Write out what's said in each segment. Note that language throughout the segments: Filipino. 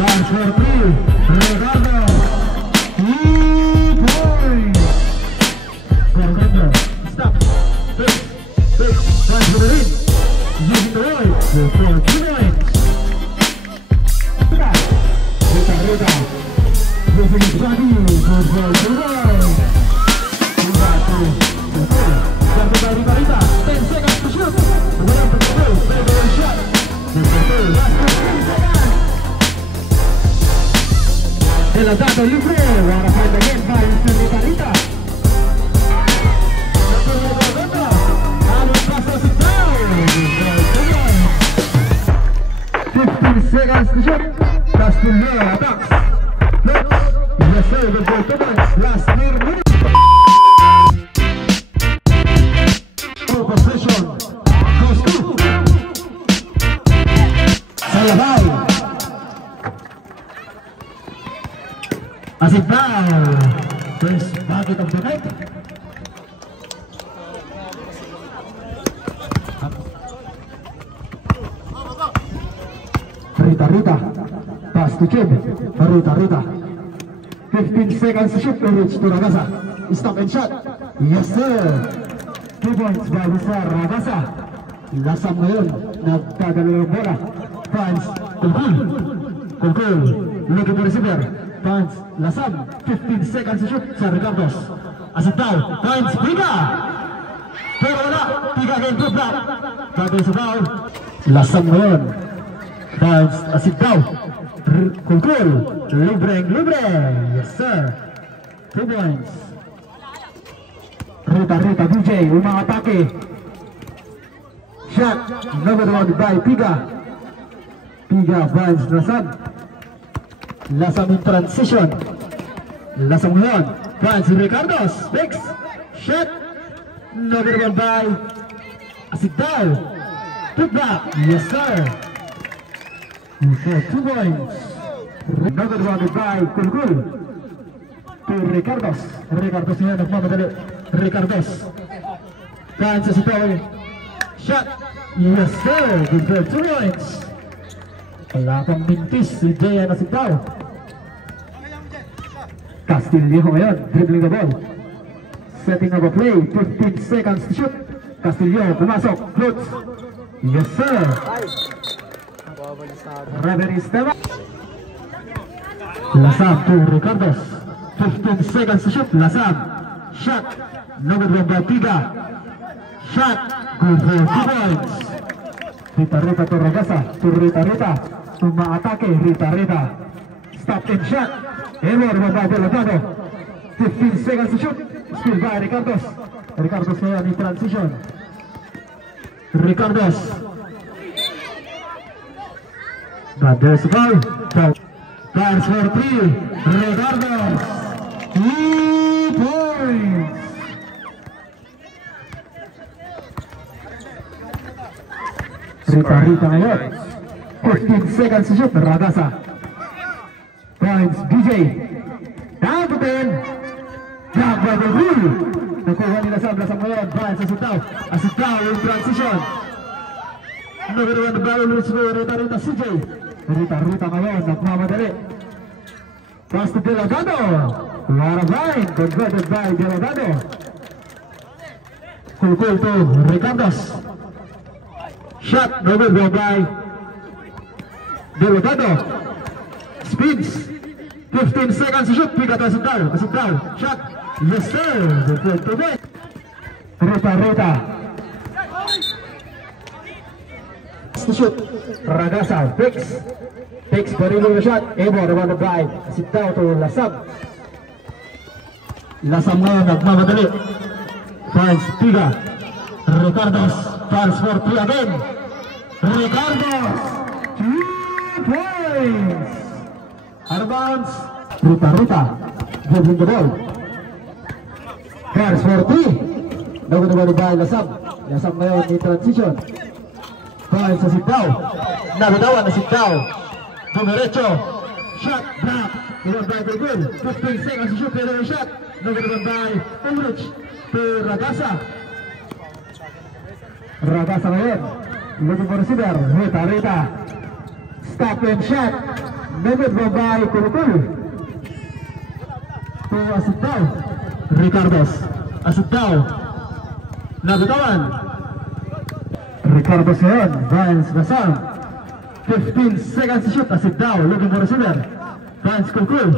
Pass for three. Ricardo. 2 points. Ricardo. Stop. Pace. Pass for the lead. Using the right. For 2 points. Rita. Using the body. For 2 points. Rita. 10 seconds to shoot. Favorite shot. Adelantato libre, wanna find again by Rita Rita. 15 seconds to shoot. Castillo attacks. Yes sir, the ball to points. Last minute. Possession. Goes to Salabay. As it now, first bucket of the night. Rita, pass to Chib. Rita. 15 seconds to shoot, to reach to Ragasa. Stop and shot. Yes sir. 2 points by Mr. Ragasa. Lasam ngayon, nagpadalo yung bola. Fans, Kulkul, looking for receiver. Fans, Lasam, 15 seconds to shoot sa Ricardos. Asip daw, Fans, Piga! Pero wala, Piga again, good block. Bagay sa foul. Lasam ngayon. Fans, asip daw. Kulkul, libre. Yes sir. 2 points. Rita, DJ, umatake. Shot, number 1 by Piga. Piga finds Lasam in transition. Lasam ngayon. Finds Ricardos. Fix. Shot, number 1 by Asigdal. Put back. Yes sir. For 2 points. Number 1 by Kulkul. To Ricardos. Ricardos ngayon nagmamadali. Ricardos. Finds Asigdal. Shot. Yes sir. Good for 2 points. Wala pang mintis si Jaya Asigdal. Castillo ngayon. Dribbling the ball. Setting up a play. 15 seconds to shoot. Castillo pumasok. Floats. Yes sir. Reverie step up. Lasam to Ricardos. 15 seconds to shoot. Lasam. Shot. Number 1 by Piga. Shot. Good for 2 points. Rita to Ragasa. To Rita. Umaatake. Rita. Stop and shot. Error by Delgado. 15 seconds to shoot. Still by Ricardos. Ricardos ngayon in transition. Ricardos. But there's a foul. Pass for 3. Ricardos. 2 points. Rita ngayon. 15 seconds to shoot. Ragasa. Points. DJ. Down to 10. Down by the rule. Nakuha nila Lasam ngayon. Points. Asitaw in transition. Number 1 the ball reach for Rita CJ. Rita ngayon. Nagmamadali. Pass to Delgado. What a line. Converted by Delgado. Kulkul to Ricardos. Shot number 1 by Delgado. Spins. 15 seconds to shoot. Piga to Asigdal. Shot. Yes sir. Rita. To shoot. Ragasa. Fix. Pariling the shot. Ebor naman by Asigdal to Lasam. Lasam ngayon nagmamadali. Finds Piga. Ricardos. Pass for 3 again. Ricardos. 2 points. Arbounds. Rita. Dribbling the ball. Pass for 3. Nagunaman by Lasam. Lasam ngayon in transition. Finds Asigdal. Nabitawan Asigdal. Dumiretso. Shot. Block. Iwan by the goal. 15 seconds to shoot. Pero shot. Nagunaman by Ulrich. To Ragasa. Ragasa ngayon. Looking for receiver. Rita. Stop and shot. David Babay Kulukul. To Asitaw. Ricardos. Asitaw. Nabitawan. Ricardos ngayon. Vance Gasal. 15 seconds to shoot. Asitaw. Looking for receiver. Vance Kulukul.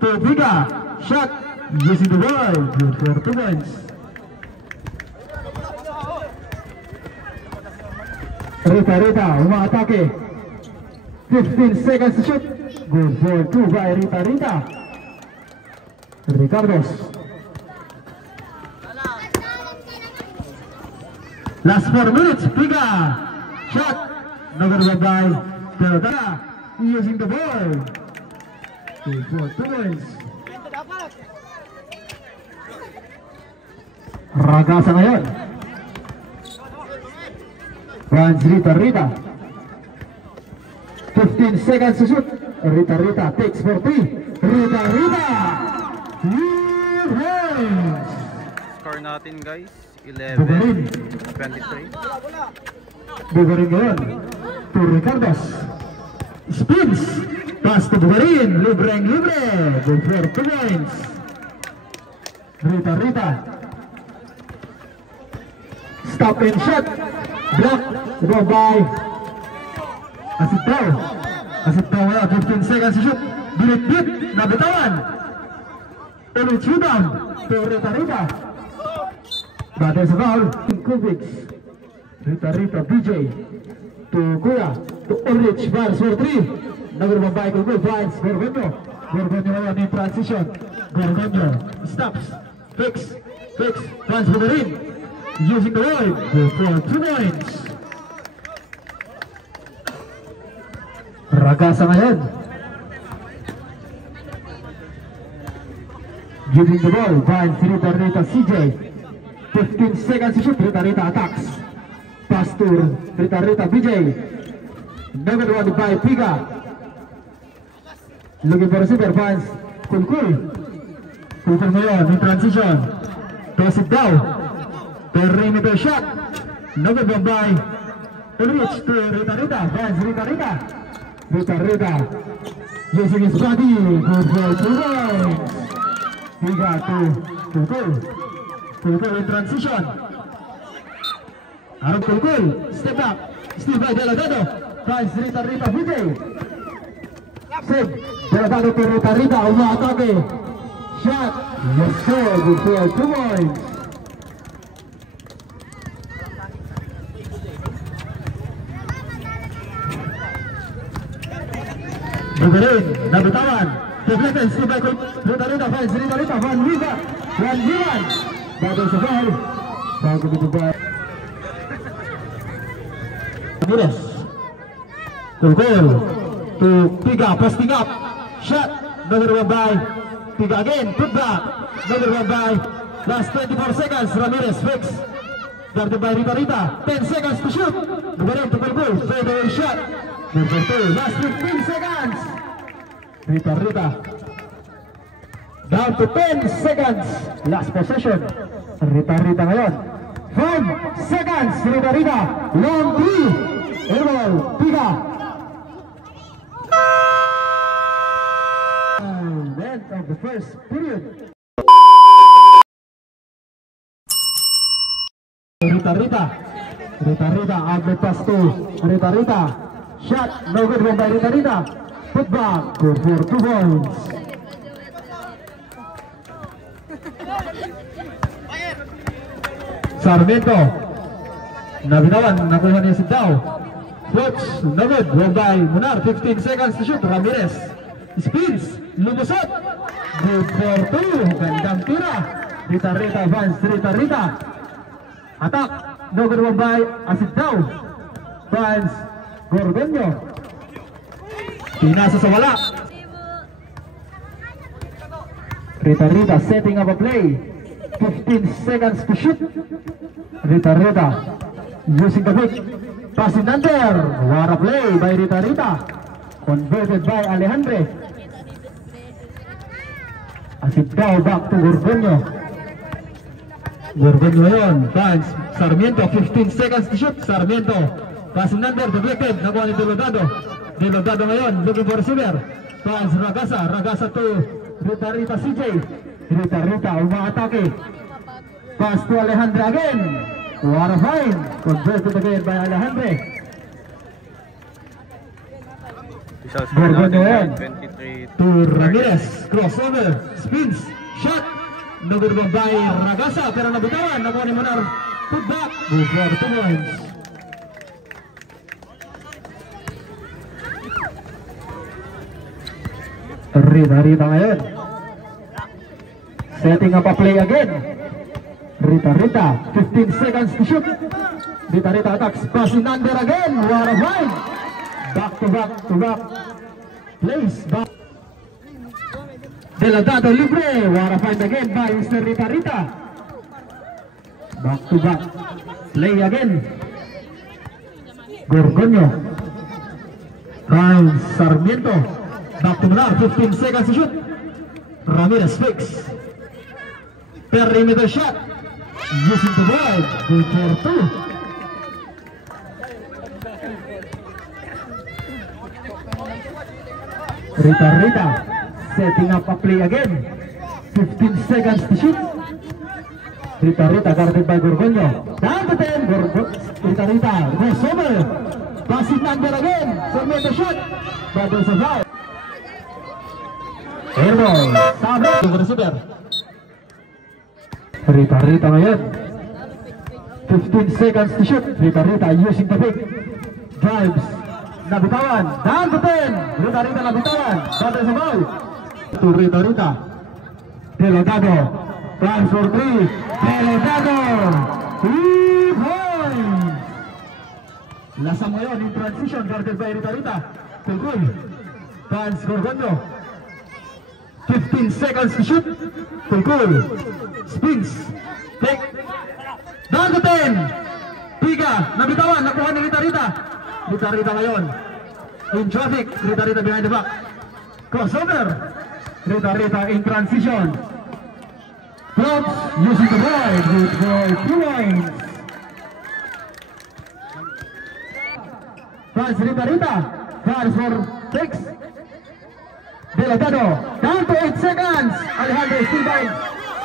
To Biga. Shot. Using the ball. Good for 2 points. Rita umatake. 15 seconds to shoot. Good for 2 by Rita. Ricardos. Last 4 minutes. Biga. Shot. Number 1 by Teodora. Using the ball. Good for 2 points. Ragasa ngayon. Vance Rita. 15 seconds to shoot. Rita takes for 3. Rita. Score natin guys. Bugarin. 11-23. Bugarin ngayon. To Ricardos. Spins. Pass to Bugarin. Libre. Good for 2 points. Rita. Stop and shot. Block. Go by Asitaw ngayon. 15 seconds to shoot. Bilit. Nabitawan. Ulit shoot down. To Rita. Battle sa foul. Kubiks. Rita BJ. To Kuya. To Ulrich. Vance for 3. Nagulong by Kuya. Vance. Gorgonyo ngayon in transition. Gorgonyo. Stops. Fix. Vance for the ring. Using the wide. For 2 points. Ragasa ngayon. Giving the ball. Vance Rita CJ. 15 seconds to shoot. Rita attacks. Pass to Rita BJ. Number 1 by Piga. Looking for receiver. Vance Kulkul ngayon in transition. Toss it down. Perimeter shot. Number 1 by Ulrich to Rita. Vance Rita. Rita using his body. Good for 2 points. Piga to Kulkul in transition. Arab Kulkul. Step up. Steve by Deladado. Vance Rita BJ. Save. Deladado to Rita. Umatake. Shot. Yes sir. Good for 2 points. Bugarin, nabitawan. Deflected, Steve by Rita. Vance Rita. 1v1. Battle sa foul. Bago dito ba? Ramirez. Kulkul. To Piga, posting up. Shot. Number 1 by Piga again. Put back. Number 1 by. Last 24 seconds. Ramirez fix. Guarded by Rita. 10 seconds to shoot. Bugarin to Kulkul. Fade away shot. Number 2. Last 15 seconds. Rita. Down to 10 seconds. Last possession. Rita ngayon. 5 seconds. Rita. Long 3. Airball. Piga. End of the first period. Rita. Outlet pass to Rita. Shot. No good one by Rita. Put back. Good for 2 points. Sarmiento. Nabitawan. Nakuha niya si Tao. Floats. No good. One by Munar. 15 seconds to shoot. Ramirez. Spins. Lumusot. Good for 2. Gandang tira. Rita. Vance Rita. Attack. No good one by Asitaw. Vance Gorgonyo. Pinasa sa wala. Rita setting up a play. 15 seconds to shoot. Rita using the hook. Passing under. What a play by Rita. Converted by Alejandre. Asitaw back to Gorgonyo. Yun. Vance Sarmiento. 15 seconds to shoot. Sarmiento. Passing under. Deflected. Nakuha ni Deladado. Delgado ngayon, looking for receiver. Pass Ragasa, Ragasa to Rita CJ. Rita umaatake. Pass to Alejandro again. What a find. Converted again by Alejandro. Gorgonio yan. 23 To Ramirez. Crossover. Spins. Shot. Nagurba by Ragasa. Pero nabitawan. Nakuha ni Monar. Put back. Good for 2 points. Rita ngayon. Setting up a play again. Rita. 15 seconds to shoot. Rita attacks. Passing under again. What a find. Back to back. Plays back. Delgado libre. What a find again by Mr. Rita. Back to back. Play again. Gorgonio. Ryan Sarmiento. Back to Monar. 15 seconds to shoot. Ramirez fakes. Perimeter shot. Using the ball. Good for 2. Rita setting up a play again. 15 seconds to shoot. Rita guarded by Gorgonio. Down to 10. Rita goes over. Passing under again. Sarmiento shot. But there's a foul. Airball. Sama to receiver. Rita ngayon. 15 seconds to shoot. Rita using the pick. Drives. Nabitawan. Down to 10. Rita nabitawan. But there's a foul. To Rita. Delgado. Pass for 3. Delgado. 3 points. Lasang ngayon in transition. Guarded by Rita. Tulkul. Pass Gorgonio. 15 seconds to shoot. Tulkul. Spins. Take. Down to 10. Tiga. Nabitawan. Nakuha ni Rita. Rita ngayon. In traffic. Rita behind the back. Crossover. Rita in transition. Flops. Using the ball. Good for 2 points. Pass Rita. Pass for 6. Delgado. Down to 8 seconds. Alejandro still behind.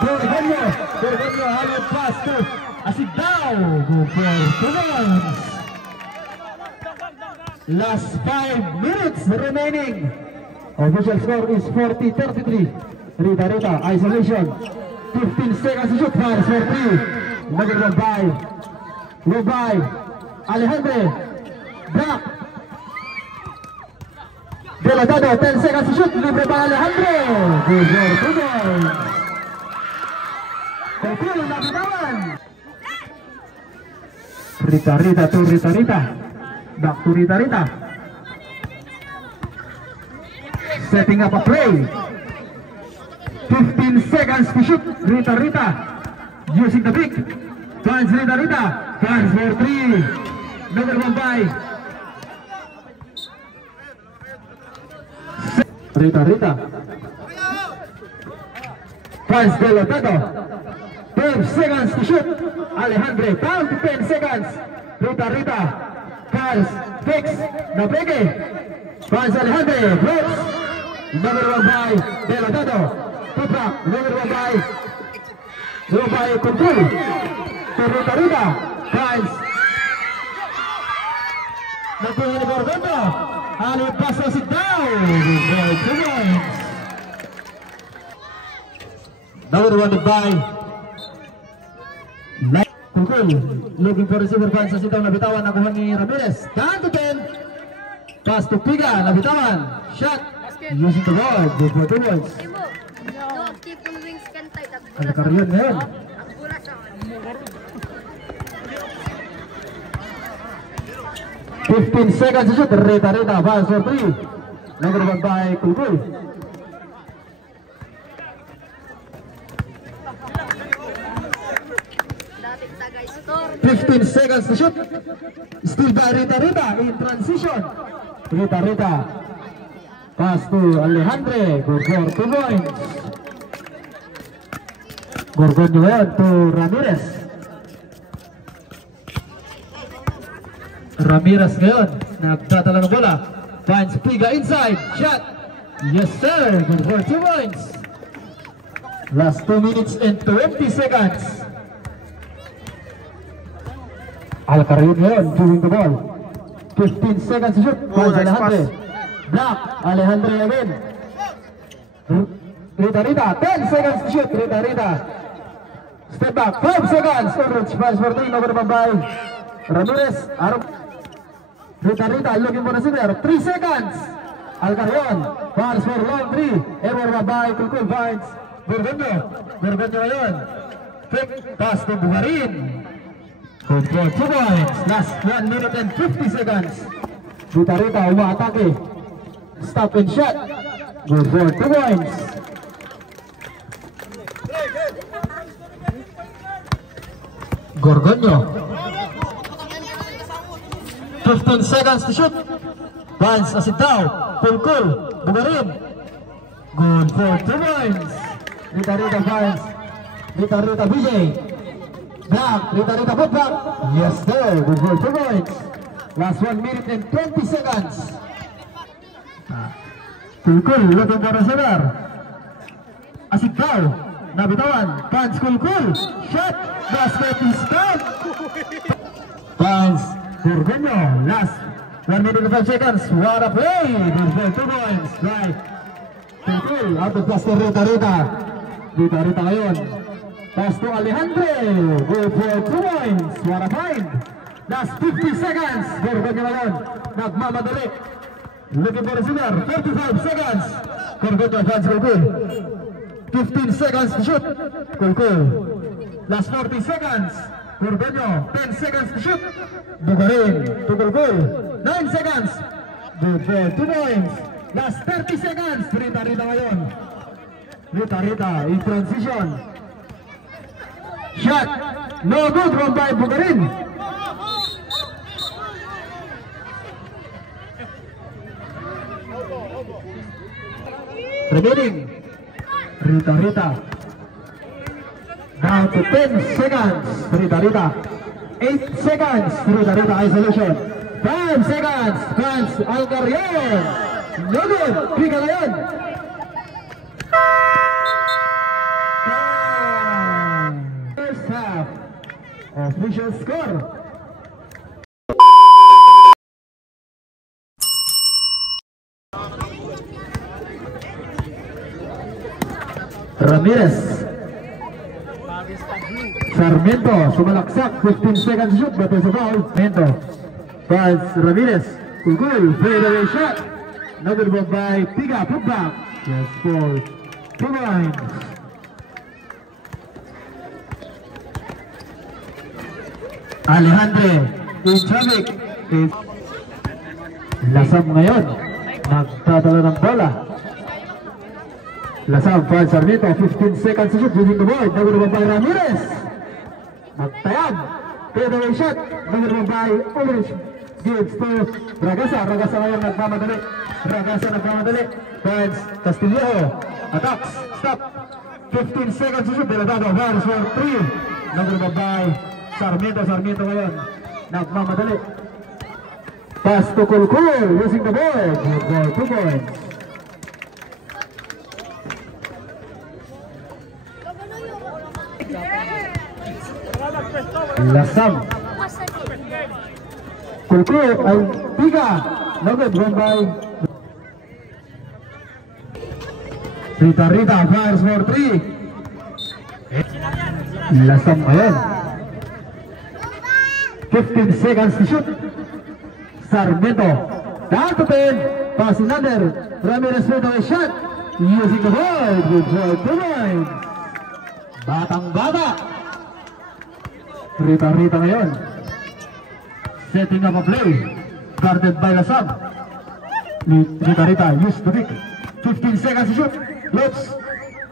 Gorgonio hollow pass to Asigdao. Good for 2 points. Last 5 minutes remaining. Official score is 40-33. Rita isolation. 15 seconds to shoot. Pass for 3. Nagagawag by Alejandro. Back. Delgado, 10 seconds to shoot. Libre by Alejandro. Good for 2 points. Tulkul nabitawan. Rita to Rita. Back to Rita. Setting up a play. 15 seconds to shoot. Rita. Using the pick. Fans Rita. Fans for 3. Number 1 by Rita. Fans Delgado. 12 seconds to shoot. Alejandro down to 10 seconds. Rita. Fans fix. Napege. Fans Alejandro. Floats. Number 1 by Delgado. Putra. Number 1 by Tulkul. To Rita. Fans. Nakuha ni Gorgonio. Halip pass na sit down. Number 1 by Tulkul. Looking for receiver. Fans sa sit down. Nabitawan. Nakuha ni Ramirez. Down to 10. Pass to Piga. Nabitawan. Shot. Using the ball. Good for 2 points. Nagkaryon ngayon. 15 seconds to shoot. Rita. Pass for 3. Number 1 by Tulkul. $15 seconds to shoot. Still by Rita in transition. Rita. Pass to Alejandro. Good for 2 points. Gorgonio to Ramirez. Ramirez ngayon. Nagtatala ng bola. Finds Piga inside. Shot. Yes, sir. Good for 2 points. Last 2 minutes and 20 seconds. Alcarin ngayon, doing the ball. 15 seconds to shoot. Oh, nice pass. Black, Alejandro again. Rita, 10 seconds to shoot. Rita. Step back, 5 seconds. Overage pass for 3, over by Ramirez. Rita, looking for the center. 3 seconds. Alcarin, pass for long 3. Error by Kulkul finds Berbenyo ngayon. Quick pass to Buharin. Good for 2 points. Last 1 minute and 50 seconds. Rita, umaatake. Stop and shot. Good for 2 points. Gorgonio. 15 seconds to shoot. Vance Asitao. Kulkul. Bugarin. Good for 2 points. Rita Vance. Rita BJ. Black. Rita put back. Yes sir. Good for 2 points. Last 1 minute and 20 seconds. Kulkul. Lutong para center. Asitao. Nabitawan. Vance Kulkul. Shot. Basket is stopped. Vance. Gorgonio, last 1 minute and 5 seconds. What a play! Good for 2 points. Right. Kulkul, out of pass to Rita. Rita ngayon. Pass to Alejandro. Good for 2 points. What a find. Last 50 seconds. Gorgonio ngayon. Nagmamadali. Looking for the center. 35 seconds. Gorgonio advance Kulkul. 15 seconds to shoot. Kulkul. Last 40 seconds. Gorgonio, 10 seconds to shoot. Bugarin to Kulkul. 9 seconds. Good for 2 points. Last 30 seconds. Rita ngayon. Rita in transition. Shot. No good from by Bugarin. Remaining. Rita. Down to 10 seconds. Rita. 8 seconds. Rita isolation. 5 seconds. Vance Alcarin. No good. Piga ngayon. First half. Official score. Ramirez. Sarmiento, sumalaksak, 15 seconds shoot, but there's a foul. Sarmiento, pass Ramirez, Kulkul, fade away shot. Another one by Piga, put back. Yes, for 2 points. Alejandro, in traffic. Lasam ngayon, nagtatalo ng bola. Lasam, pass Sarmiento, 15 seconds shoot, using the board. Another one by Ramirez. Magtayag, fade away shot, number 1 by Ulrich, gives to Ragasa ngayon nagmamadali, Vance Castillejo, attacks, stop, 15 seconds to shoot, Deladado, Vance for 3, number 1 by Sarmiento ngayon, nagmamadali, pass to Kulkul, using the board, for 2 points. Lasam Kulkul ay Piga. Noted one by Rita fires for 3. Lasam ngayon. 15 seconds to shoot. Sarmiento down to 10. Passing under. Ramirez with a shot. Using the board with 2 points. Batang-bata. Rita ngayon. Setting up a play. Guarded by Lasam. Rita used to pick. 15 seconds to shoot. Looks.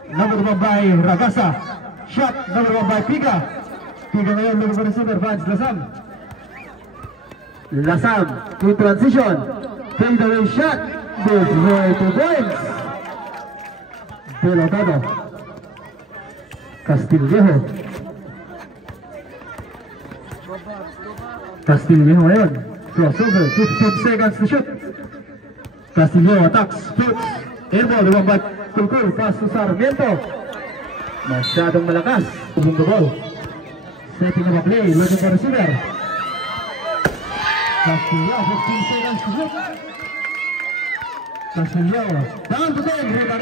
Number 1 by Ragasa. Shot. Number 1 by Piga. Piga ngayon. Number 1 receiver. Vance Lasam. In transition. Fade away shot. Good for 2 points. Deladado. Castillejo ngayon. Crossover. 15 seconds to shoot. Castillo attacks, shoots, airball, lumambat, Kulkul, pass to Sarmiento. Masyadong malakas, ubong the ball. Setting up a play, looking for receiver. Castillo, 15 seconds to shoot. Castillo, down to 10, Rita,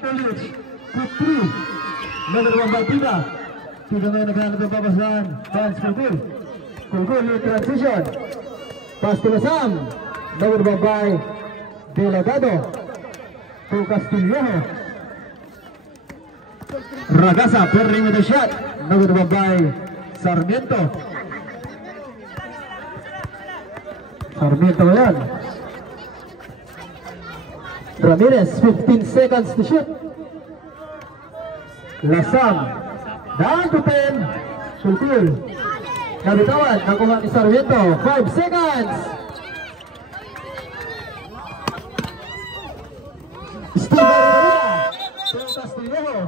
Ulich, quick three. Number 1 by Tiga. Tiga ngayon naghanap ng babasaan. Bounce Kulkul. Kulkul in transition. Pass to Lasam. Number 1 by Delgado. To Castillo. Ragasa pairing with the shot. Number 1 by Sarmiento. Sarmiento ngayon. Ramirez, 15 seconds to shoot. Lasam, down to 10. Kulkul. Nabitawan, nakuha ni Sarmiento. 5 seconds. Steve Castillo.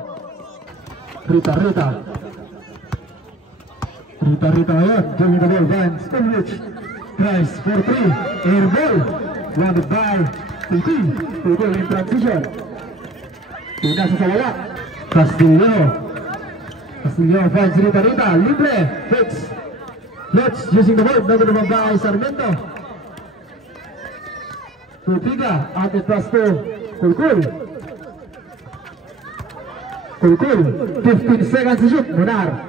Rita ngayon. Joining the ball. Vance Ulrich. Price for 3. Air ball. Wanted by Kulkul. Kulkul in transition. Pinasa sa wala. Castillo finds Rita. Libre. Fitz using the ball. Number 1 by Sarmiento. Tiga. At the pass to Kulkul. 15 seconds to shoot. Munar.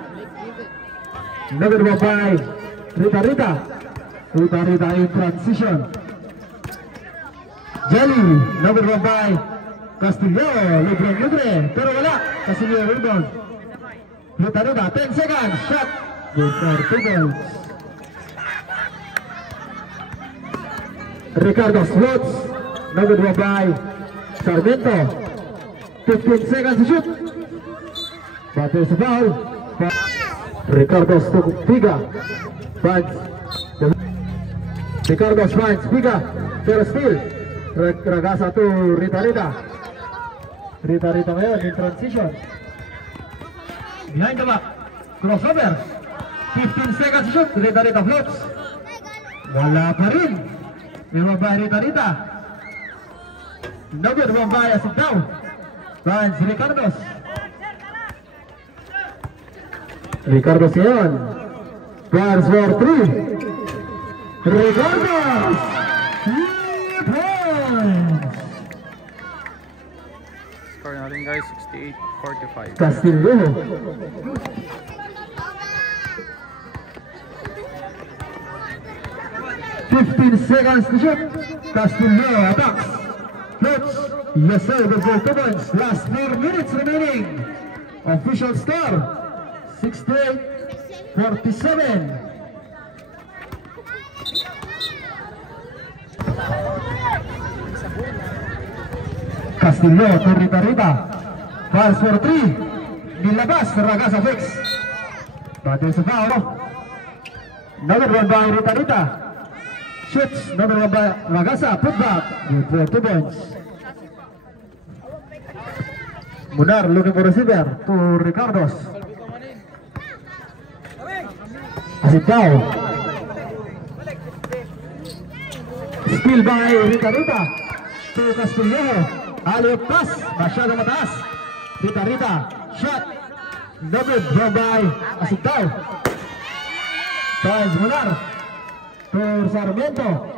Number 1 by Rita. Rita in transition. Jelly. Number 1 by Castillo. Libre. Pero wala. Castillo rebound. Rita. 10 seconds. Shot. Good for 2 balls. Ricardo floats. Number 1 by Sarmiento. 15 seconds to shoot. But there's a foul. Ricardo to Tiga. Ricardo finds Tiga. Pero still. Ragasa to Rita. Rita ngayon in transition. Behind the back. Crossover. 15 seconds to shoot. Rita floats. Wala pa rin. Yung ba Rita. Number 1 by Asitaw. Finds Ricardo ngayon. Fires for 3. Ricardo. 3 points. Score natin guys, 68-45. Castillo. "15 seconds to shoot." Castillo attacks. Floats. Yes sir, the goal 2 points. Last 4 minutes remaining. Official score 68-47. Castillo to Rita. Fires for 3. Nilabas. Ragasa fix. But there's a foul. Number 1 by Rita. Shoots. Number 1 by Ragasa. Put back. Good for 2 points. Munar looking for receiver to Ricardo. Asitaw. Steal by Rita to Castillo. Alley-oop pass. Masyadong mataas. Rita. Shot. Double by Asitaw. Finds Munar to Sarmiento.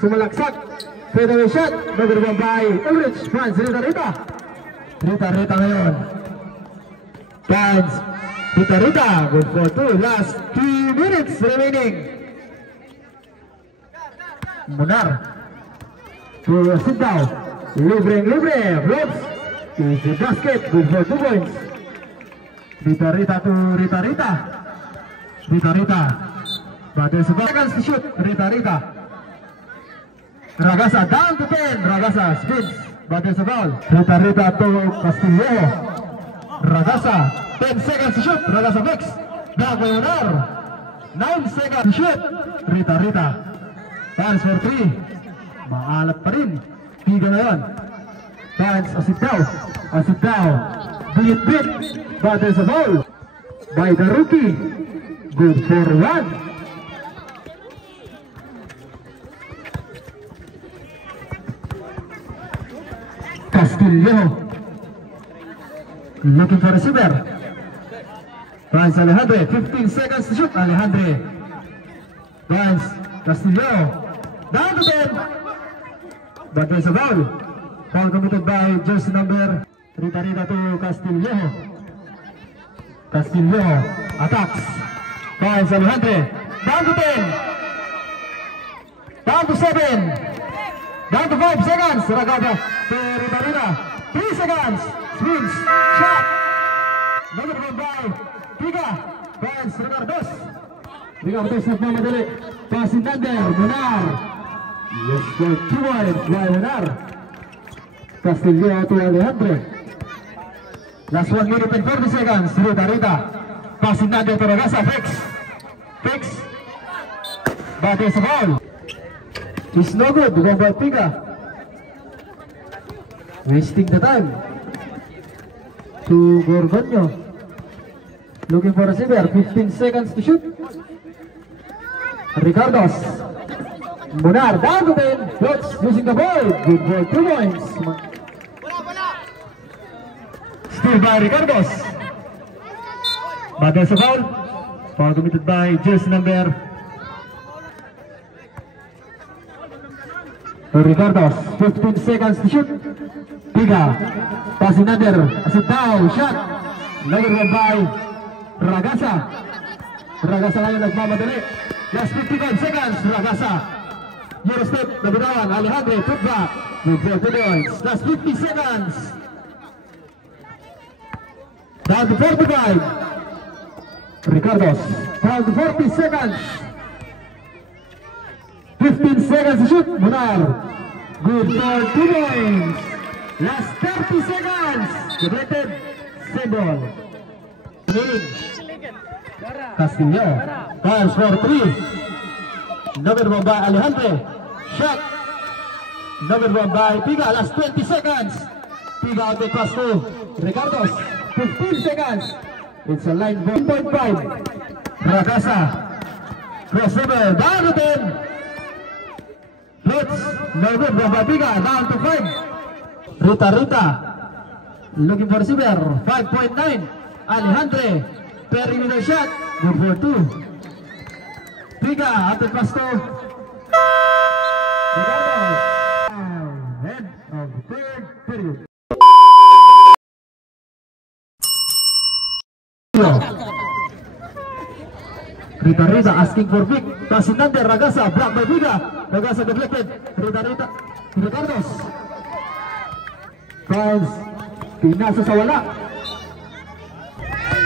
Sumalaksak. Fadeaway shot. Number 1 by Ulrich. Finds Rita. Rita ngayon. Finds Rita. Good for 2. Last 2 minutes remaining. Munar to Asitaw. Libre. Floats. Easy basket. Good for 2 points. Rita to Rita. But there's 1 seconds to shoot. Rita. Ragasa down to 10. Ragasa spins. But there's a foul. Rita to Castillo. Ragasa 10 seconds to shoot. Ragasa fix. Back by Munar. 9 seconds to shoot. Rita. Fans for 3. Maalat pa rin. Tiga ngayon. Fans Asitaw. Beat. But there's a foul by the rookie. Good for 1. Castillo. Looking for receiver. Finds Alejandre. 15 seconds to shoot. Alejandre. Finds Castillo. Down to 10. But there's a foul. Foul committed by jersey number. Rita to Castillo. Castillo attacks. Finds Alejandre. Down to 10. Down to 7. Down to 5 seconds. Ragada to Rita. 3 seconds. Swings. Shot. Another one by Piga. Finds Ricardos. Ricardos nagmamadali. Passing under. Munar. Yes, for 2 points by Munar. Castillo to Alejandre. Last 1 minute and 40 seconds. Rita. Passing under to Ragasa. Fix. But there's a foul. It's no good. Go by Piga. Wasting the time. To Gorgonio. Looking for a receiver. 15 seconds to shoot. Ricardos. Munar down to 10. Floats using the ball. Good ball. 2 points. Still by Ricardos. But there's a foul. Foul committed by jersey number Ricardos. 15 seconds to shoot. Piga. Passing under. Asit down. Shot. Another one by Ragasa. Ragasa ngayon nagmamadali. Last 55 seconds. Ragasa. Eurostep. Nabitawan. Alejandre. Putback. Good for 2 points. Last 50 seconds. Down to 45. Ricardos. Down to 40 seconds. 15 seconds to shoot. Munar. Good for 2 points. Last 30 seconds. Deflected. Symbol. Castillo. Fires for 3. Number 1 by Alejandre. Shot. Number 1 by Piga. Last 20 seconds. Piga on the pass to Ricardos. 15 seconds. It's a line ball. 1.5. Ragasa. Crossover. Down to 10. Floats. No good. By Piga. Down to 5. Rita. Looking for receiver. 5.9. Alejandre. Perimeter shot. Good for 2. Piga at the pass to Ricardos. End of the 3rd period. Rita asking for pick. Passing under. Ragasa. Blocked by Piga. Ragasa deflected. Rita. Ricardos. Fouls. Pinasa sa wala.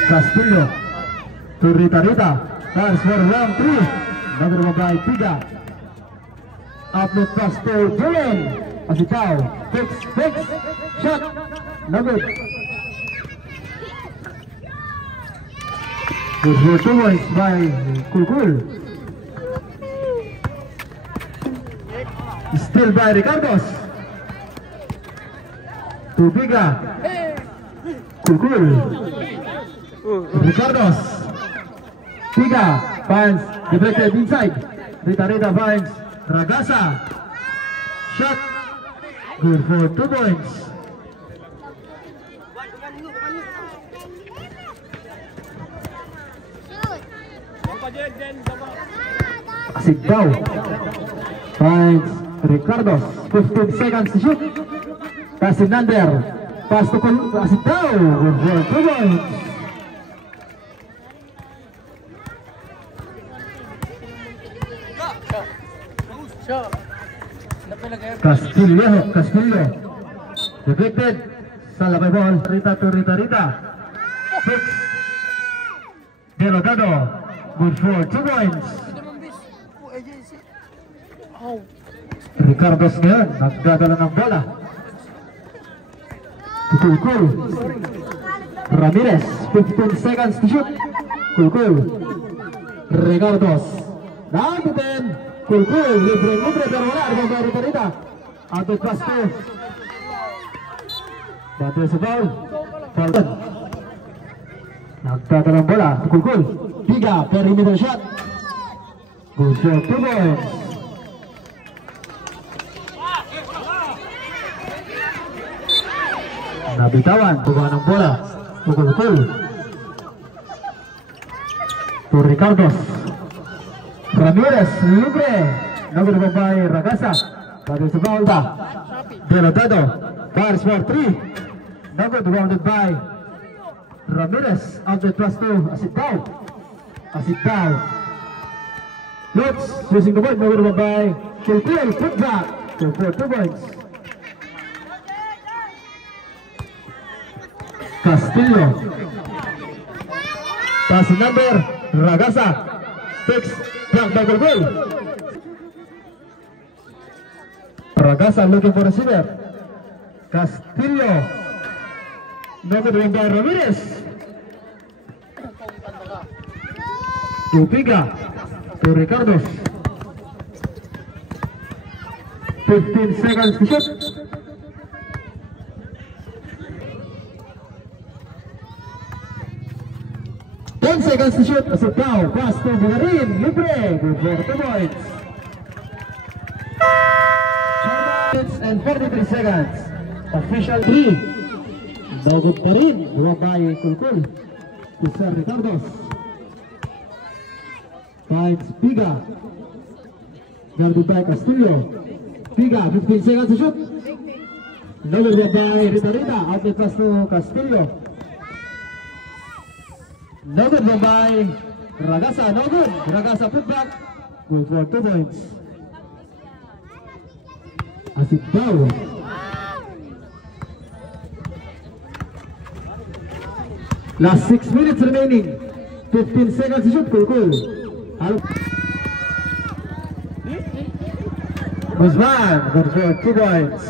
Castillo. To Rita. Fouls for round 3. Number 1 by Piga. Outlet pass to Julen. Asitaw. Fix. Shot. No good. Good for 2 points by Kulkul. Still by Ricardos. To Piga. Kulkul. Ricardos. Piga finds deflected inside. Rita finds Ragasa. Shot. Good for 2 points. Asik daw. Finds Ricardos. 15 seconds to shoot. Passing under. Pass to Asik daw. Good for 2 points. Castillo. Deflected. Salabay ball. Rita to Rita. Fix. Delgado. Good for 2 points. Ricardos ngayon. Nagdadala ng bola. Kulkul. Ramirez. 15 seconds to shoot. Kulkul. Ricardos. Down to 10. Kulkul. Libre pero wala. Rita. Atot pass to. Dati sa foul. Nagdadala ng bola. Kulkul. Piga. Perimeter shot. Good for 2 points. Nabitawan, buka ng bola. Pukul-pukul. To Ricardos. Ramirez, libre. Nagulubang by Ragasa. Pagod sa bawal ba? Delotado. Bars for 3. Nagod rounded by Ramirez. Outlet pass to Asitao. Asitao. Lutz, using the ball. Nagulubang by Kilpil. Put back. For 2 points. Castillo. Passing number Ragasa. Fix. Black double goal. Ragasa looking for receiver. Castillo. Number 1 by Ramirez. To Piga. To Ricardos. 15 seconds to shoot. 10 seconds to shoot. As a foul. Pass to Bugarin. Libre. Good for 2 points. 4 minutes and 43 seconds. Official 3. No good pa rin. Buwag by Kulkul. To Sir Ricardos. Finds Piga. Guarded by Castillo. Piga. 15 seconds to shoot. No good by Rita. Outlet pass to Castillo. No good by Ragasa, no good. Ragasa put back. Good for 2 points. Asik down. Last 6 minutes remaining. 15 seconds to shoot. Cool. Guzman, good for 2 points.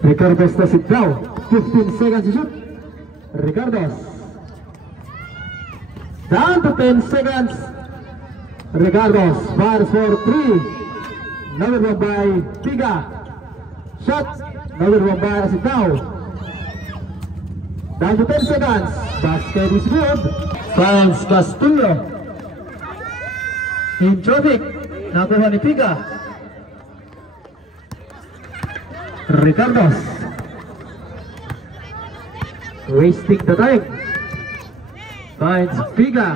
Ricardos to sit down. 15 seconds to shoot. Ricardos. Down to 10 seconds. Ricardos fires for 3. Number 1 by Piga. Shot. Number 1 by sit down. Down to 10 seconds. Basket is good. Finds Castillo. In traffic. Nakuha ni Piga. Ricardos wasting the time. Finds Piga.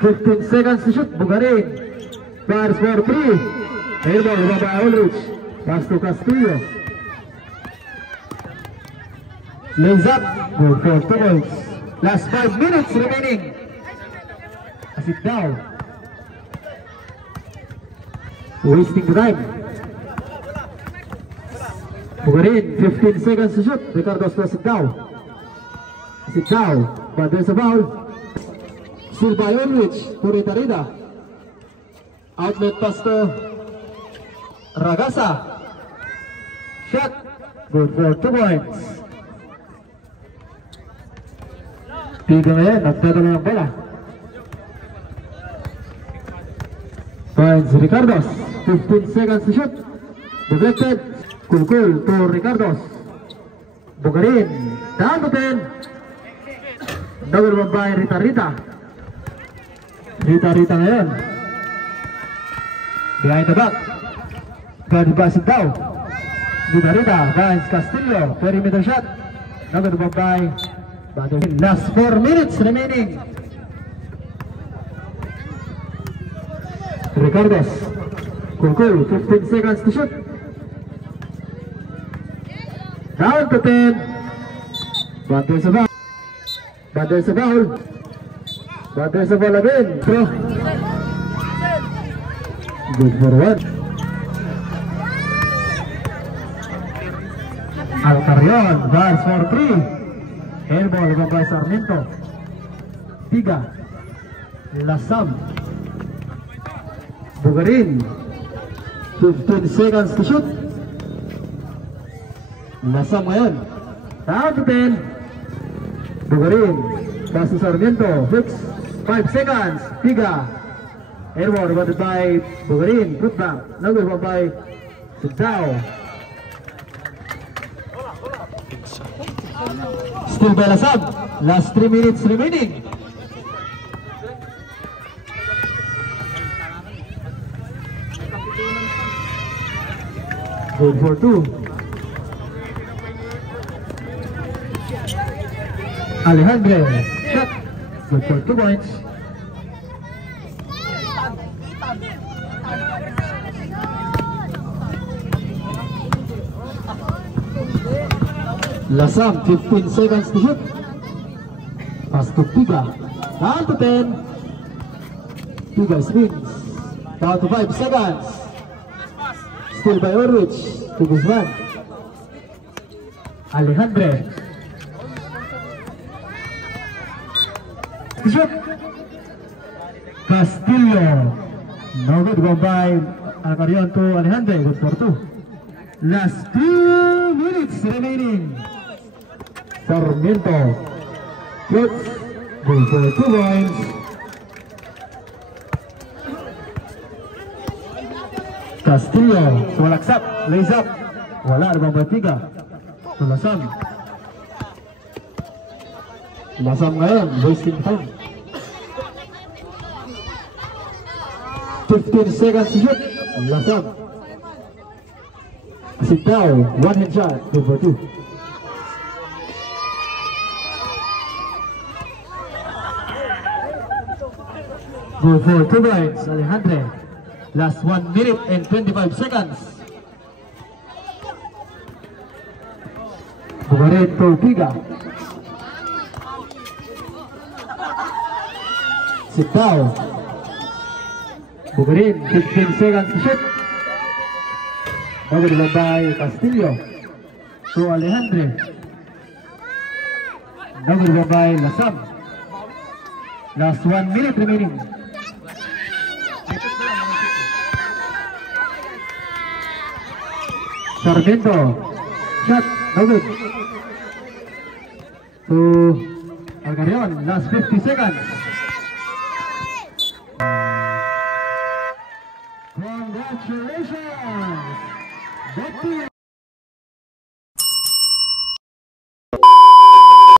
15 seconds to shoot. Bugarin. Fires for 3. Airball by Ulrich. Pass to Castillo. Lays up. Good for 2 points. Last 5 minutes remaining. Sit down. Wasting the time. Bugarin, 15 seconds to shoot. Ricardos to sit down. Sit down. But there's a foul. Still by Ulrich to Rita. Outlet pass to Ragasa. Shot. Good for 2 points. Piga ngayon. Nagdadala ng bola. Finds Ricardos. 15 seconds to shoot. Deflected. Kulkul to Ricardos. Bugarin. Down to 10. Number 1 by Rita. Rita ngayon. Behind the back. Guarded by Sintao. Rita finds Castillo. Perimeter shot. Number 1 by Bader. Last 4 minutes remaining. Ricardos. Kulkul. 15 seconds to shoot. Down to 10. But there's a foul. But there's a foul again. Throw. Good for 1. Alcarion. Bars for 3. Airball by Sarmiento. Piga. Lasam. Bugarin. 15 seconds to shoot. Lasam ngayon. Down to 10. Bugarin. Pass to Sarmiento. Fix. 5 seconds. Piga. Airball rewarded by Bugarin. Put back. Number 1 by Sintao. Still by Lasam. Last 3 minutes remaining. Good for 2. Alejandro, shot. Good for 2 points. Lasam, 15 seconds to shoot. Pass to Piga. Down to 10. Piga spins. Down to 5 seconds. Still by Orwich. To Guzman. Alejandro. Shoot. Castillo. No good. Go by Alcarion to Alejandro. Good for 2. Last 2 minutes remaining. Sarmiento. Good. Good for 2 points. Castillo. Swalaks up. Lays up. Wala. Armang Batiga. To Lasam. Lasam ngayon. Wasting time. 15 seconds to shoot. Lasam. Sit down. One hand shot. Good for 2. Good for 2 points. Alejandro. Last 1 minute and 25 seconds. Bugarin to Piga. Sit down. Bugarin. 15 seconds to shoot. Double by Castillo to Alejandro. Double by Lasam. Last 1 minute remaining. Sarmiento. Shot. Double. To Alcarion. Last 50 seconds. Congratulations. That team